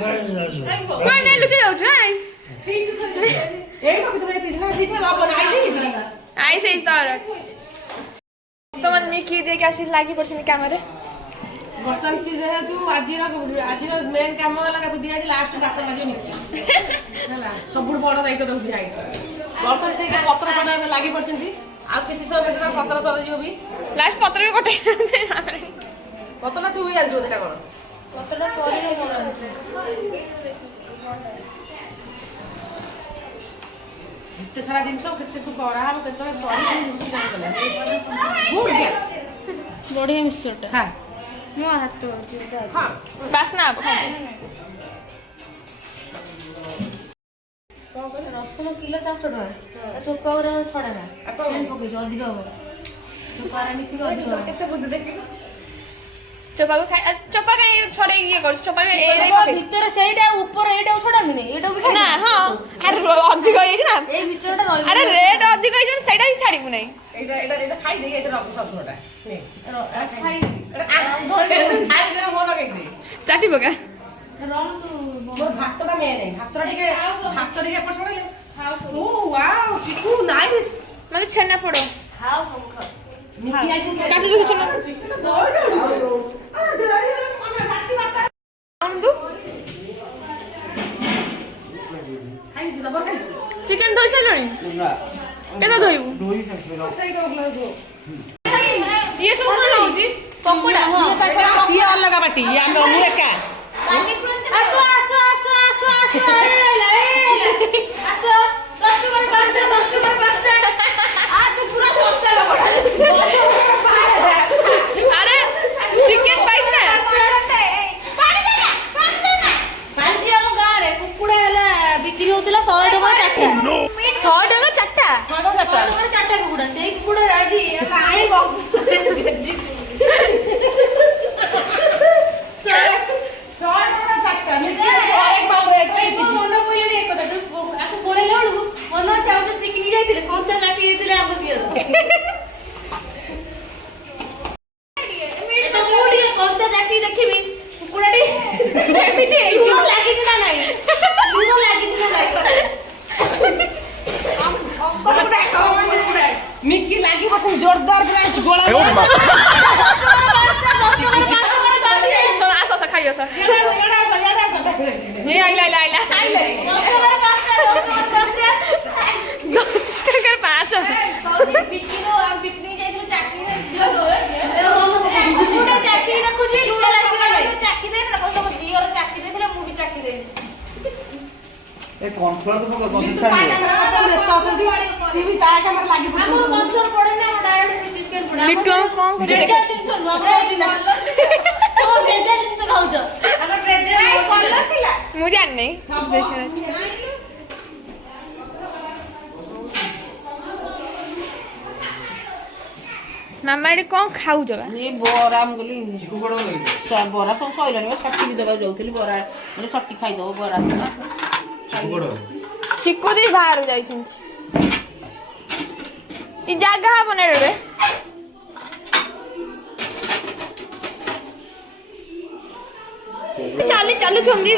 कोई नहीं लुचे जाऊ छाई आई से इतर तो मन निकी दे के आसी लागी परछिन क्यामेरा बर्तन सी जेहेतु आजिर मेन काम होला दिया लास्ट बासन बाजी निकी हला सब बड़ दायित्व दउ दिया बर्तन से पत्र सदा लागी परछिन आ किछि समय भीतर पत्र सर जियो भी लास्ट पत्र भी कोटे पत्र तू ही आजो देटा कर पत्रटा सरी कोन इतने सारा जिनस केते सु करा हम केते सरी मिसी काम कले गुड गया बढ़िया मिक्सचरटा हां मो हाथ तो हां बासना अब रसुण किलो 400 टका चोपा गुरा छड़ा ना तेल पके अधिक हो चोपा रे मिसी अधिक हो केते बुद्धि देखिलो चोपा को खाई चोपा काई छड़े ये कर चोपा ए ভিতরে সেইটা উপরে এইটা ছড়া দিনে এটা বি ना हां अरे अधिक होई ना এই ভিতরটা রই अरे रेट अधिक होई ना सेटा ही छाड़ी नहीं এটা খাই দেই এটা রব সবটা নে খাই এটা ধরে খাই দে মন কেতে चाटी बगा রং তো মোর ভাতটা মে নাই ভাতটা টিকে এপট ছড়াইলে ও ওয়াও চিকু নাইস মানে छन्ना पड़ो খাও সব খাও নিকি আই দিন काटी दो छन्ना दो খাই দিলা বর খাই चिकन धोई सालोनी ना केना धोइबु दोही खाइलो ସେଇটা বলা গো ये सब कोन होजी পকোড়া সিয়া अलग बाटी या हम मु एका আসো আসো আসো আসো আসো আসো 10 টাকা 10 টাকা আর তো পুরো সস্তা লাগা अरे चिकन पाइस ना पानी दे ना पानी हम गारे कुकुड़ा हला बिक्री होतिला 100 टका चारटा 100 टका चारटा 100 टका चारटा कुकुड़ा सेई कुकुड़ा राजी आई बाबू जी 100 টাকা চাটকা মিকি এক বাল রেট মনে পড়িলে এই কথা তুই আকে পড়াইলা বড়ু মনে আছে আমরা পিকনিক যাইতিলে কঞ্চা লাঠি দিলে আগে দিও এটা কোডি কঞ্চা লাঠি দেখিবি কুকুড়াটি এমিতি এইছো লাগিতিলা নাই লুনো লাগিতিলা নাই মিকি লাগি বসে জোরদার করে গোলা चल आसा सा खाइयो सा ये आइला आइला आइला आइला 10 টাকার 5 পিকনিক যাইতিলো চাকরি দুটা চাকরি রাখুজি দুটা লাগি চাকরি দেই না কত দিওর চাকরি দেইলে মু भी চাকরি দেই ए कॉर्नफ्लोर तो पका दोसी खाइलो सी भी ताया के मत लागी हम कॉर्नफ्लोर पड़े ना डायरेक्ट चिकन पड़ा लिट्टू कौन करे भेजा जिंस नु हम तो भेजा जिंस खाउछ अगर भेजा कलर थिला मुझे जान नहीं देखे मामा एडी कौन खाऊ जबा ये बोरा हम गली चिकु बड़ लगे सब बोरा सब सइलानी शक्ति भी देबा जाउथली बोरा माने शक्ति खाइ दो बोरा चिकु बड़ चिक्कू दी बाहर हो जाई छिन ई जागा बने रे चाली चालू छंदी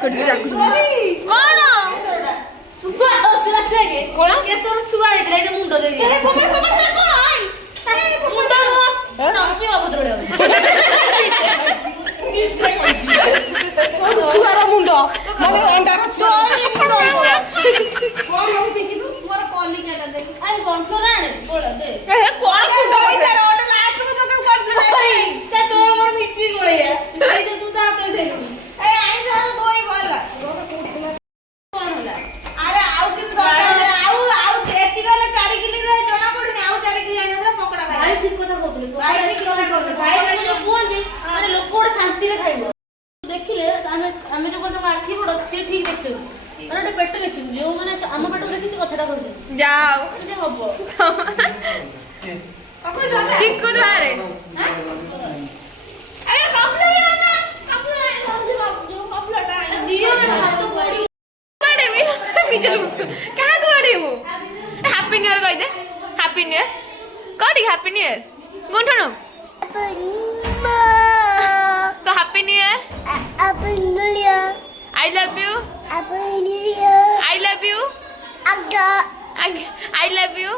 कडी जाकू कोन छुआ होतला देखे कोन केसर छुआ हेतले ए मुंडो दे ए कोन कोन कोन आई मुंडो ना की अबद्रडे छुआर मुंडो माने अंडा तोली मुंडो कोन हो पिकी तू मोर कॉली केटा देख अरे कॉर्नफ्लोर आने बोल दे ए कोन कुंडो पैसा ऑर्डर लास्ट को तो कॉर्नफ्लोर ते तोर मोर मिसी गोळिया ए जो तू ता तो छै ए आई जा कोई बोल कोन होला अरे आउ कि आउ एति गले 4 किलो रे जणा पडनी आउ 4 किलो आने पकड़ा भाई ठीक କଥା कहतले भाई ठीक କଥା कहतले भाई लोग कोन अरे लोक कोड शांति रे खाइबो देखिले आमे जो कोन आखी बड से ठीक देखछ अरे पेट देखछ जो माने आम पेट देखिछ कथाटा कहछ जाओ जे हबो चिक्कू धारे अरे कपड़ा ना कपड़ा जो कपड़ा दियो में हाथ तो पड़ी बड़े भी चलो कहां को बड़े वो हैप्पी न्यू ईयर कह दे हैप्पी न्यू ईयर कडी हैप्पी न्यू ईयर गुंठनु Happy New Year. I love you. Happy New Year. I love you. I love you.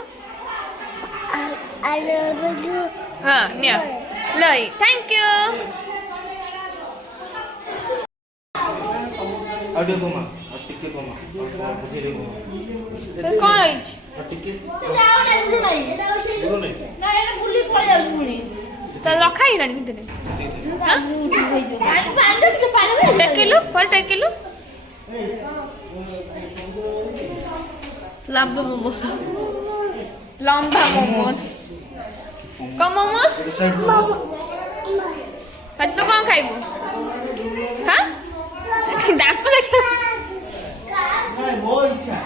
I love you. हाँ निया लई थैंक यू ଆଉ ଟିକେ କମା ଆଉ ଟିକେ କମା ବୁଝେଇ କମା तो कौन है ଆଉ ଟିକେ तो रखा ही रानी कितने टेकिलु पर टेकिलु लंबा मोमोस लंबा मोमोस कम मोमोस तो कौन खाइबू हाँ दांत देखो ନାଇଁ ମୋ ଇଚ୍ଛା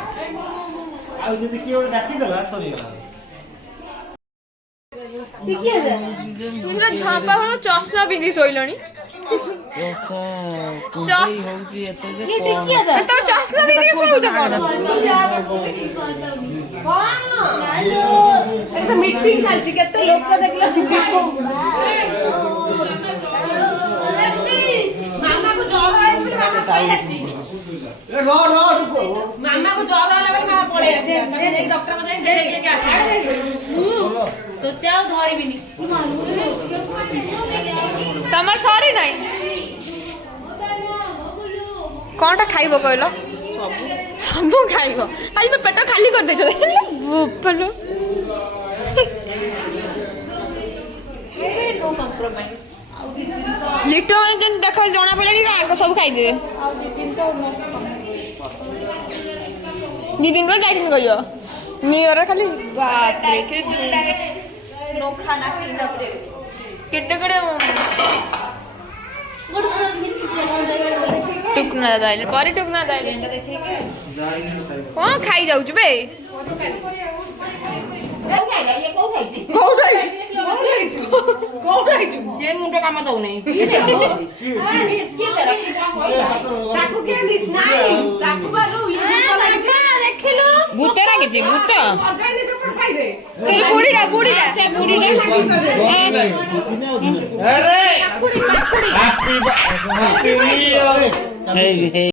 ଆଉ ଯଦି କିଏ ଗୋଟେ ଡାକିଦେଲା ସରିଗଲା तू तो झापा हो चश्मा पिंधि सोइलणी तो चश्मा पिंधि सोउछ कोन तो मीटिंग खालची केते लोक देखला मामा को जॉब आए थे मामा पळेई आसी ଏ ନ ରୁକో मामा को जॉब आला भाई मामा पळेई आसी तने एक डॉक्टर को जाई देख के आसी तो त्याও धरिबिनी तमर सॉरी नहीं कौनटा खाइबो कहलो सब खाइबो आज मैं पेट खाली कर दे बुपलो लिटो में केन देखो जणा पड़ेनी आग सब खाई देबे दी दिन पर डाइटिंग करियो नियर खाली बाप रे के नो खाना पीना केटे करे टुकना दाइल परे टुकना दाइल हां खाई जाऊ बे जे मुंड काम दउ नै किए देरा ताकू के दिस नाही ताकू बालू ये तो लागि देखिलो भूतरा के जी भूत मजाई से पर साइड रे के बुढ़ीरा से बुढ़ी रे अरे हे हे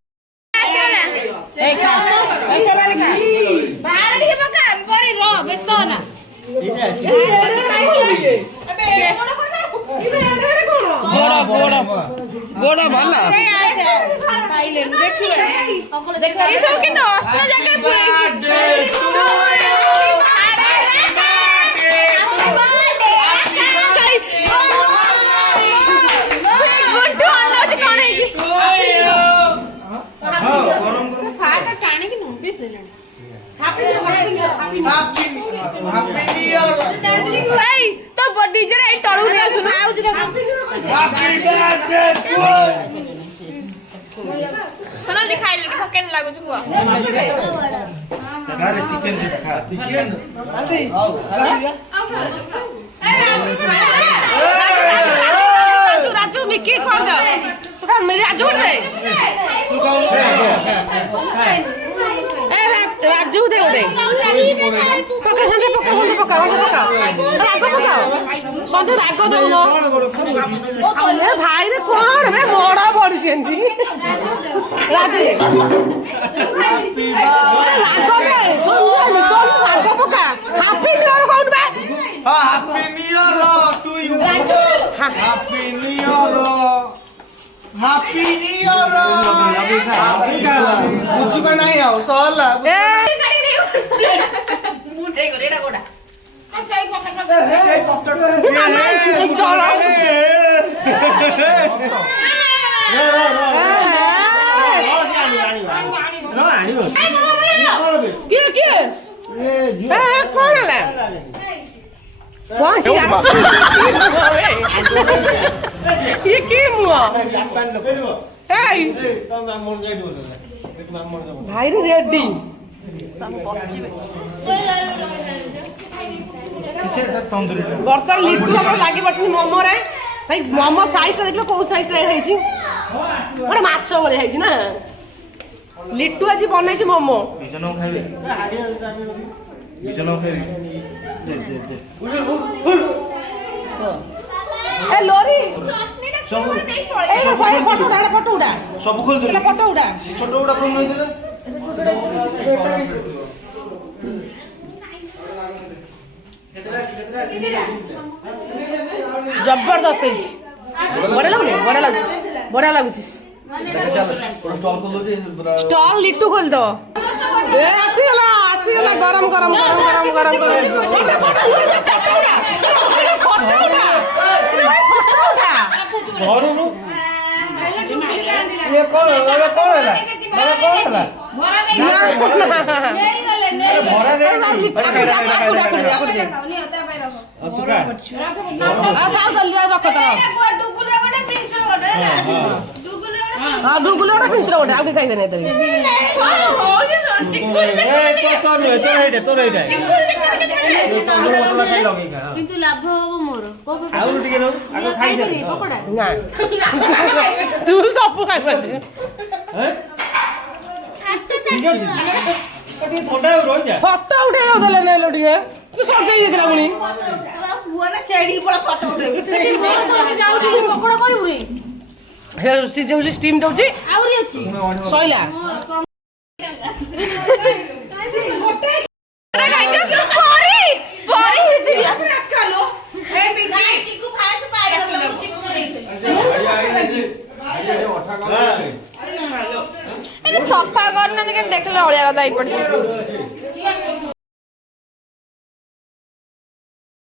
ए खा ऐसे वाले खा बाहर के पका परे रो व्यस्त होना गोड़ा भला खाइले देखिए ये सब के नष्ट जगह पे गुड्डू अन्नज कोन है की हां गरम साटा टाणी कि नु बिसलेनी हैप्पी तो डीजे रे तळू रे सुन आउज रे सुन दिखाई ले फकेन लागु छु कुआ अरे चिकन खा राजू मिकी कर दो तू का मेरे राजू उड़ दे तू कौन राजू दे ओडे पका संजय पका संजय राग दउनो अरे भाई रे कोन रे मोड़ा पड़ी जेंदी राजू राग दे संजय राग पका हैप्पी न्यू ईयर कोन बे happy new year to you happy new year happy new year बुझु का नहीं आओ सहला मुंडे गरेडा गोडा ये की मुआ भाई रेडी बर्तन लिट्टू हमर लागि बसनी मोमो रे भाई मोमो साइज देखलो को साइज रे हेछि ओडे माछ बळे हेछि ना लिट्टू आज बनाइ छी मोमो बिजनो खाइबे बिजनो खाइबे दे ए लोरी सब ए ଫଟୋ ଉଡ଼ା ସବୁ ଖୋଲି ଦେଲୁ ଫଟୋ ଉଡ଼ା ଛୋଟ ଗୁଡା ଖୋଲି ଦେଇଥିଲେ ଜବରଦସ୍ତ ହେଇଛି ବଢିଆ ଲାଗୁନି ବଢିଆ ଲାଗୁଛି ଷ୍ଟଲ୍ ଲିଟୁ ଖୋଲିଦବ ଆସିଗଲା ଗରମ ଘରୁନୁ ଇଏ କଣ ହେଲା ଭରା ଦେ ଡୁଗୁଲ ଗୋଟେ ପିନ୍ସର ଗୋଟେ ଆଉ କେହି ଖାଇବେନି ଏତେ ତୋର ଏଇଟା କିନ୍ତୁ ଲାଭ ହବ ମୋର ଆଉ ଟିକେ ନଉ ଆଗ ଖାଇଦେବି ପକୋଡା ନା ତୁ ସବୁ ଖାଇପାରୁଛୁ ଠିକ ଅଛି ଟିକେ ଥଣ୍ଡା ରହିଯା ଫଟୋ ଉଠେଇବାକୁ ଦେଲେ ନାଇଁ ଟିକେ ସେ ସଜେଇ ଦେଇଥିଲା ପୁଣି ପୁଅ ନା ସେଇଠି ପଳା ଫଟୋ ଉଠେଇବୁ ସେଠି ଯାଉଛି ପକୋଡା କରିବୁନି ସିଝଉଛି ଷ୍ଟିମ୍ ଦଉଛି ଆହୁରି ଅଛି ସଇଲା ଚିକୁ ଫାଷ୍ଟ ପାଇବ ଚିକୁ ସଫା କରିନାହାନ୍ତି କେମିତି ଦେଖିଲେ ଅଳିଆ କଥା ହେଇ ପଡିଛି